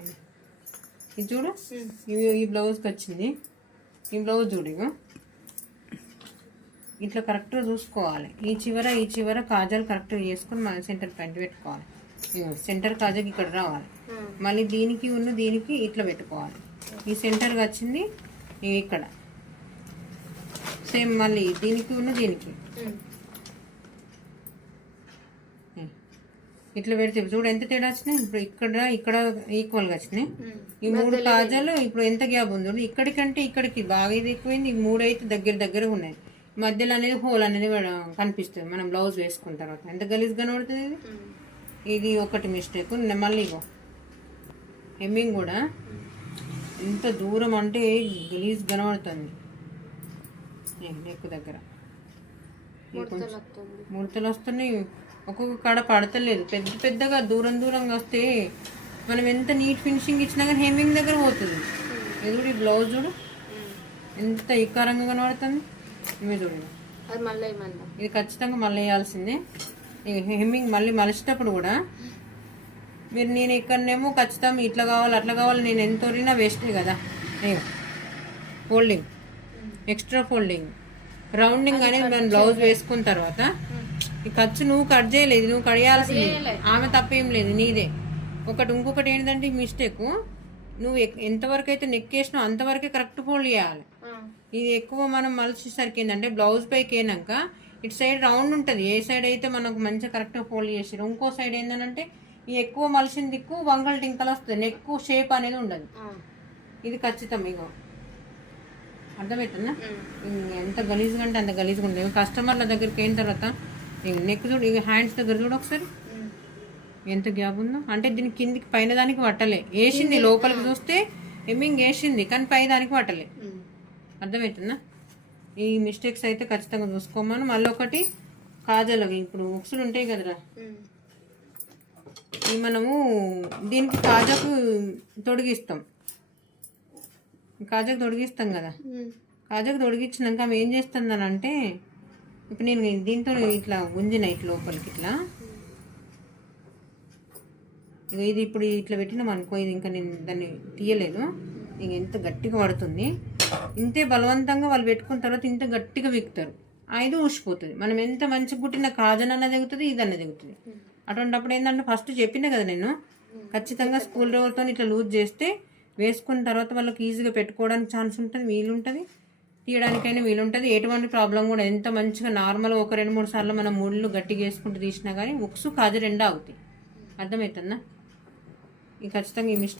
ఇది చూడు, ఈ బ్లౌజ్కి వచ్చింది. ఈ బ్లౌజ్ చూడు, ఇగో ఇట్లా కరెక్ట్గా చూసుకోవాలి. ఈ చివర కాజాలు కరెక్ట్గా చేసుకొని మన సెంటర్ పాయింట్ పెట్టుకోవాలి. సెంటర్ కాజాకి ఇక్కడ రావాలి. మళ్ళీ దీనికి ఇట్లా పెట్టుకోవాలి. ఈ సెంటర్గా వచ్చింది ఇక్కడ సేమ్. మళ్ళీ దీనికి ఇట్లా పెడితే చూడు ఎంత తేడా వచ్చినాయి. ఇప్పుడు ఇక్కడ ఈక్వల్గా వచ్చినాయి. ఈ 3 కాజాలు ఇప్పుడు ఎంత గ్యాప్ ఉంది చూడు. ఇక్కడికంటే ఇక్కడికి బాగా ఇది ఎక్కువైంది. ఈ 3 అయితే దగ్గర ఉన్నాయి. మధ్యలో అనేది హోల్ అనేది కనిపిస్తుంది మనం బ్లౌజ్ వేసుకున్న తర్వాత. ఎంత గలీజ్ కనబడుతుంది ఇది. ఇది ఒకటి మిస్టేక్. మళ్ళీ ఇగో హెమ్మింగ్ కూడా ఎంత దూరం అంటే గలీజ్ కనబడుతుంది. నెక్ దగ్గర ముడతలు వస్తున్నాయి. ఒక్కొక్క కాడ పడతలేదు. పెద్దగా దూరంగా వస్తే మనం ఎంత నీట్ ఫినిషింగ్ ఇచ్చినా కానీ హెమ్మింగ్ దగ్గర పోతుంది. ఇది ఈ బ్లౌజ్ చూడు ఎంత ఇకారంగా కనబడుతుంది. ఇవి చూడు, ఇది ఖచ్చితంగా మళ్ళీ వేయాల్సిందే. హెమ్మింగ్ మళ్ళీ మలిచేటప్పుడు కూడా నేను ఇక్కడనేమో ఖచ్చితంగా ఇట్లా కావాలి అట్లా కావాలి నేను ఎంత వరినా వేస్ట్ కదా. ఫోల్డింగ్, ఎక్స్ట్రా ఫోల్డింగ్, రౌండింగ్ అనేది మనం బ్లౌజ్ వేసుకున్న తర్వాత ఈ ఖర్చు నువ్వు కట్ చేయలేదు, నువ్వు కడియాల్సింది. ఆమె తప్పేం లేదు, నీదే. ఇంకొకటి ఏంటంటే ఈ మిస్టేక్, నువ్వు ఎంతవరకు అయితే నెక్ వేసినావు అంతవరకే కరెక్ట్ ఫోల్డ్ చేయాలి. ఇది ఎక్కువ మనం మలిచేసరికి ఏంటంటే బ్లౌజ్ పైకి అయినాక ఇటు సైడ్ రౌండ్ ఉంటుంది. ఏ సైడ్ అయితే మనకు మంచిగా కరెక్ట్గా ఫోల్డ్ చేసారు, ఇంకో సైడ్ ఏంటంటే ఈ ఎక్కువ మలిసిన దిక్కు వంకలు టింకలు వస్తుంది. నెక్ షేప్ అనేది ఉండదు. ఇది ఖచ్చితం. ఇగో అర్థమవుతుందా? ఎంత గలీజ్గా అంటే అంత గలీజ్గా ఉంటుంది. కస్టమర్ల దగ్గరికి అయిన తర్వాత నెక్ చూడు, ఇవి హ్యాండ్స్ దగ్గర చూడు ఒకసారి ఎంత గ్యాప్ ఉందో. అంటే దీనికి కిందికి పైన దానికి పట్టలే, వేసింది లోపలికి చూస్తే హెమ్మింగ్ వేసింది కానీ పై దానికి పట్టలే. అర్థమవుతుందా? ఈ మిస్టేక్స్ అయితే ఖచ్చితంగా చూసుకోమని. మళ్ళీ ఒకటి కాజాలు, ఇప్పుడు ఉక్సులు ఉంటాయి కదరా, ఇవి మనము దీనికి కాజాకు తొడిగిస్తాం కదా. కాజాకు తొడిగించినాక ఆమె ఏం చేస్తుందని అంటే, ఇప్పుడు నేను దీంతో ఇట్లా గుంజిన ఇట్లా లోపలికి ఇట్లా, ఇది ఇప్పుడు ఇట్లా పెట్టినాం అనుకో, ఇది ఇంకా నేను దాన్ని తీయలేదు. ఇంక ఎంత గట్టిగా పడుతుంది. ఇంతే బలవంతంగా వాళ్ళు పెట్టుకున్న తర్వాత ఇంత గట్టిగా విక్కుతారు. ఇది ఊసిపోతుంది. మనం ఎంత మంచిగా కుట్టిన కాజనన్నా దిగుతుంది, ఇదన్నా దిగుతుంది. అటువంటిప్పుడు ఏంటంటే ఫస్ట్ చెప్పినా కదా నేను, ఖచ్చితంగా స్కూల్ డ్రైవర్తో ఇట్లా లూజ్ చేస్తే వేసుకున్న తర్వాత వాళ్ళకి ఈజీగా పెట్టుకోవడానికి ఛాన్స్ ఉంటుంది, వీలుంటుంది, తీయడానికైనా వీలుంటుంది. ఎటువంటి ప్రాబ్లం కూడా ఎంత మంచిగా నార్మల్గా ఒక 2-3 సార్లు మనం ముళ్ళు గట్టిగా వేసుకుంటూ తీసినా కానీ ఉక్సు కాజు 2 అవుతాయి. అర్థమవుతుందా? ఖచ్చితంగా ఈ మిస్టేక్